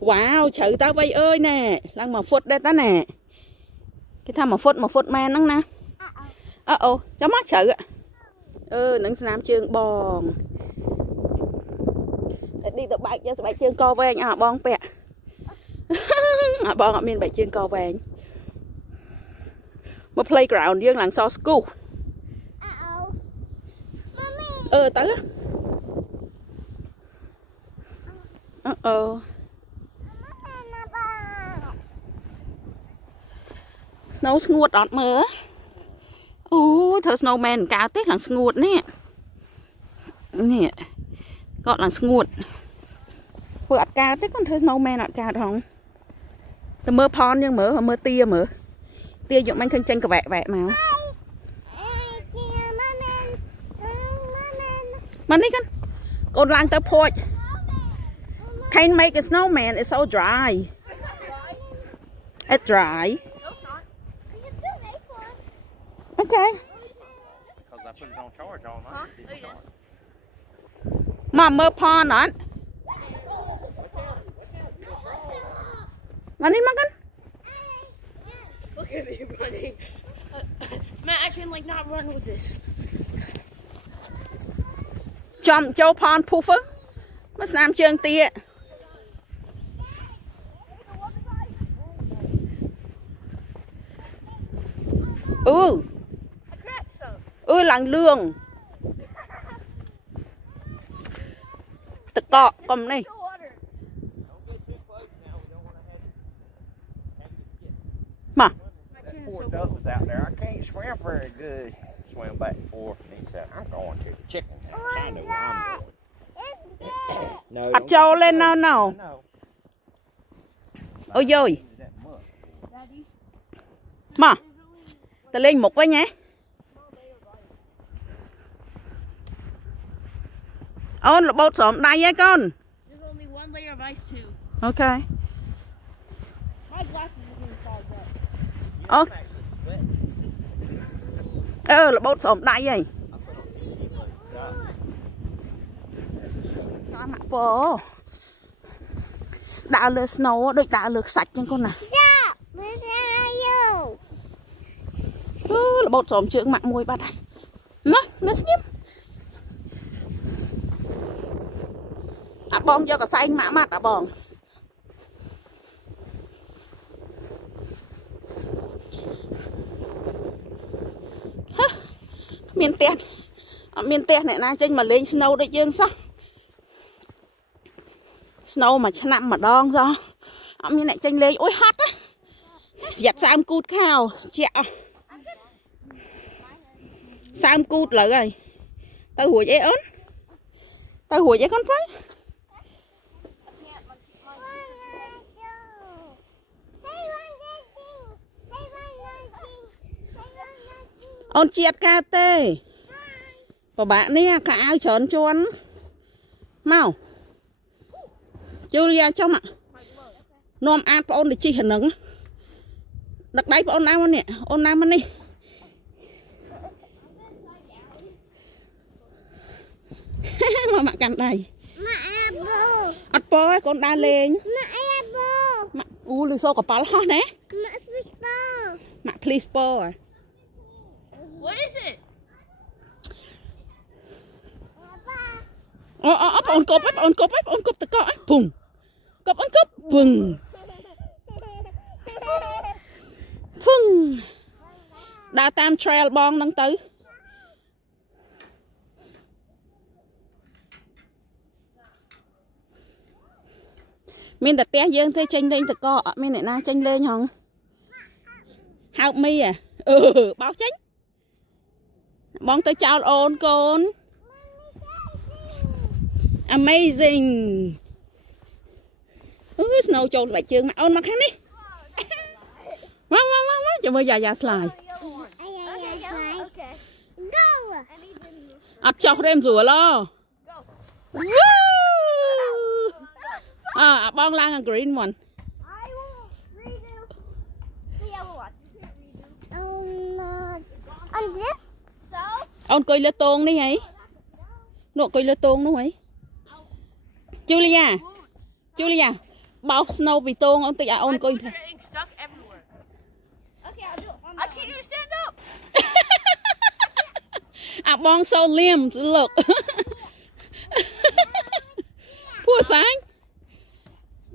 Wow, chữ tao vây ơi nè, đang mà phút đây ta nè. Cái thằng mà phút man nắng nè. Cho mắt chữ ạ. Nắng nam chương bòn. Đi tập bạch cho bạch chương co về nha, bong pẹ. Bong ở bên bạch chương co về. Một playground dương làng so school. Tới. Snow nguột ọt mơ. Thơ snowman cao tết là nguột nè. Nè. Gọi là nguột. Vừa ọt cao tết con thơ snowman ọt cao không? Thơ mơ pon nhưng mơ tia mơ. Tia dụng anh thân tranh cả vẹ mà. Mà đi con. Con lang tơ porch. Can't make a snowman, it's so dry. It's dry. Okay. Because I put it on charge all night. Mom, mơ pond on. Running, Morgan? Look at me running. Matt, I can like not run with this. Jump, Joe pond poofer. What's nam chương tia? Làng lương. Tự cọ, cầm này. Mà. Poor duck was out there. I can't swim very good. Swim back and forth. And he said, I'm going to the chicken house. I know where I'm going. Bắt trâu lên nào. Ôi dồi. Mà. Ta lên một với nhé. Là bột xổm đây á con. Ok. Là bột xổm đây vậy. Cho mặt bố. Đào lược snow, đôi đào lược sạch cho con nè. Là bột xổm chữ mặt mùi bắt này. Nó skip. Bong cho cả xanh mã mặt bong. Miền tiền này na trên mà lên snow đây dương sao? Snow mà nằm mà đong do. Miền này trên lên ôi hot á. Giặt sam cút khao, chẹo. Sam cút lại rồi. Tao hủi dễ ớn. Tao hủi dễ con phải. Ôn chiết ca tê. Và bạn nè, cả áo trốn trốn. Mau. Julia trong ạ. Nôm ăn bà ôn để chi hẳn nâng. Đặt đáy bà ôn nào nè. Ôn nào đi. Mà mạ cầm đây. Ất bố ấy con đa lên. Lư xô có bó lo nè. Mạ please bố à. What is it? On cốp tự cọ ấy. Bùng. Cốp. Bùng. Phung. Đa tam trail bong nâng tới. Mình đặt té dương thế chênh lên tự cọ. Mình lại na chênh lên không? Help me à? Báo chênh. Bong tới chào ôn con. Amazing. Snow trôn lại chương mà ôn mặt hắn đi. Wow. Cho mới già slide. Ất chọc đem rùa lo. Bong lang a green one. Ông coi lơ tôn đi hả? Nụ coi lơ tôn đúng không? Julia. bao snow bị tuôn ông tịch à ôn coi. Getting stuck everywhere. Okay, I'll do it. I can't even stand up. À bong so limbs look. Poor thing.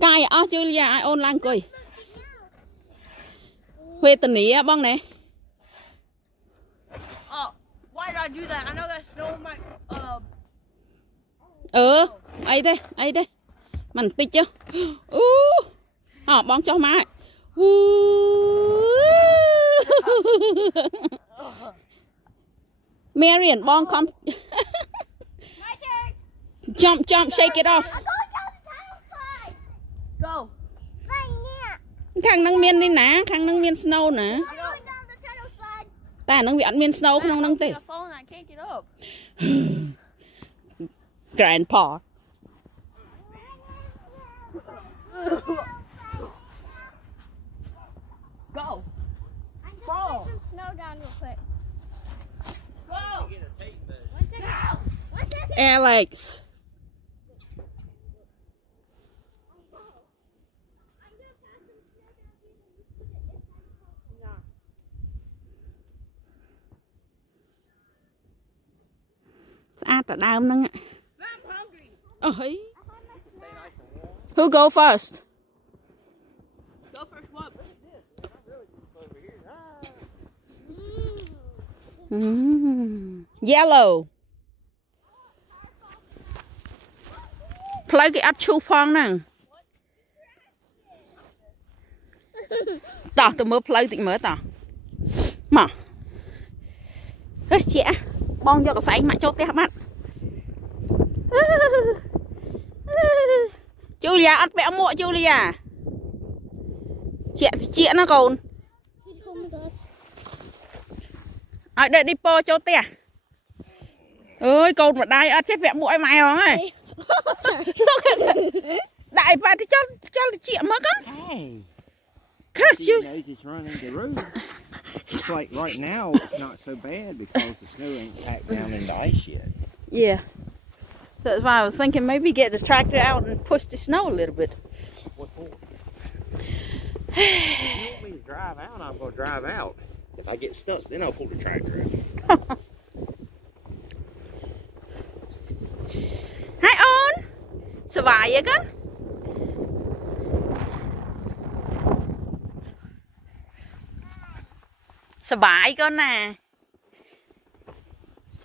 Cài à Julia ai ôn lang coi. Huê tần ní á bong này. Oh, why did I do that? I know that snow in my Ai đây. Mình tích chứ. Bong cho má. Marian, bong come. My turn. Jump, shake it off. I'm going down the tunnel slide. go. Right here. Khang nâng miên đi nè, khang nâng miên snow nè. I'm going down the tunnel slide. Ta nâng bị ăn miên snow không nâng tê. I can't get up. Grandpa. Go. I'm just Bro. putting some snow down real quick. Go. One second. One second. Alex. I'm gonna pass some snow down here and you put it inside the hole. Sát ở đau nâng ạ. I'm hungry. Ôi. Who go first? Go first, what? Yellow. Play cái ắt chu phong nè. Tỏ tôi mới play tịnh mới tỏ. Mà. Ê chị ạ. Bong cho cái sánh mà cho tép mắt. Julia ăn bẹ muội Julia. Chị nó còn. Ở đây đi po cho tè. Ơi con mà đai chết vẽ mũi mày không ơi. Đại bà thì cho chị mất á. Hey. Curse you. Knows it's running the road. It's like right now it's not so bad because the snow ain't packed down in the ice yet. Yeah. That's why I was thinking maybe get the tractor out and push the snow a little bit. What for? If you want me to drive out, I'm going to drive out. If I get stuck, then I'll pull the tractor out. Hi on. Survive again. Survive con nè.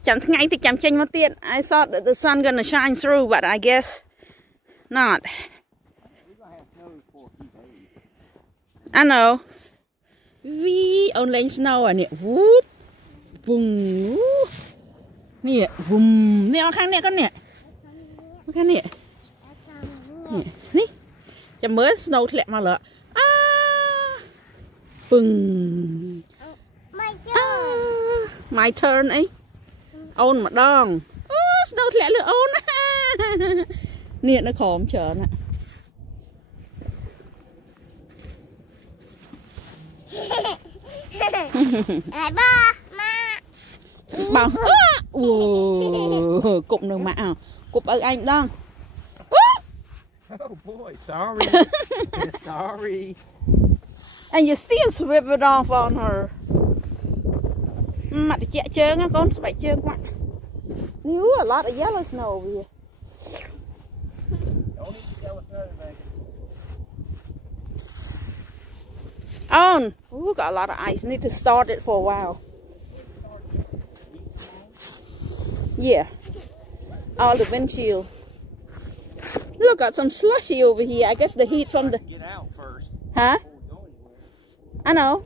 Chẳng ngay thì chẳng chênh một tiện. I thought that the sun gonna shine through, but I guess not. I know. We only snow and it whoop, boom, nè, boom, nè khang nè con nè, khang nè, nè, chả mới snow thiệt mà lợ, boom, my turn ấy, ôn mà đong, snow thiệt lợ ôn, nè nó khom chờ nè. Ba, ma. Bao. Cụm đường mạ à? Cụm ở anh đang. Oh boy, sorry. Sorry. And you still sweep it off on her. Mặt chạy trơn á con, phải trơn quá. A lot of yellow snow over here. Don't eat the yellow snow, Megan. On. Got a lot of ice. Need to start it for a while. Yeah. All the windshield. Look, got some slushy over here. I guess the heat from the. Get out first. Huh? I know.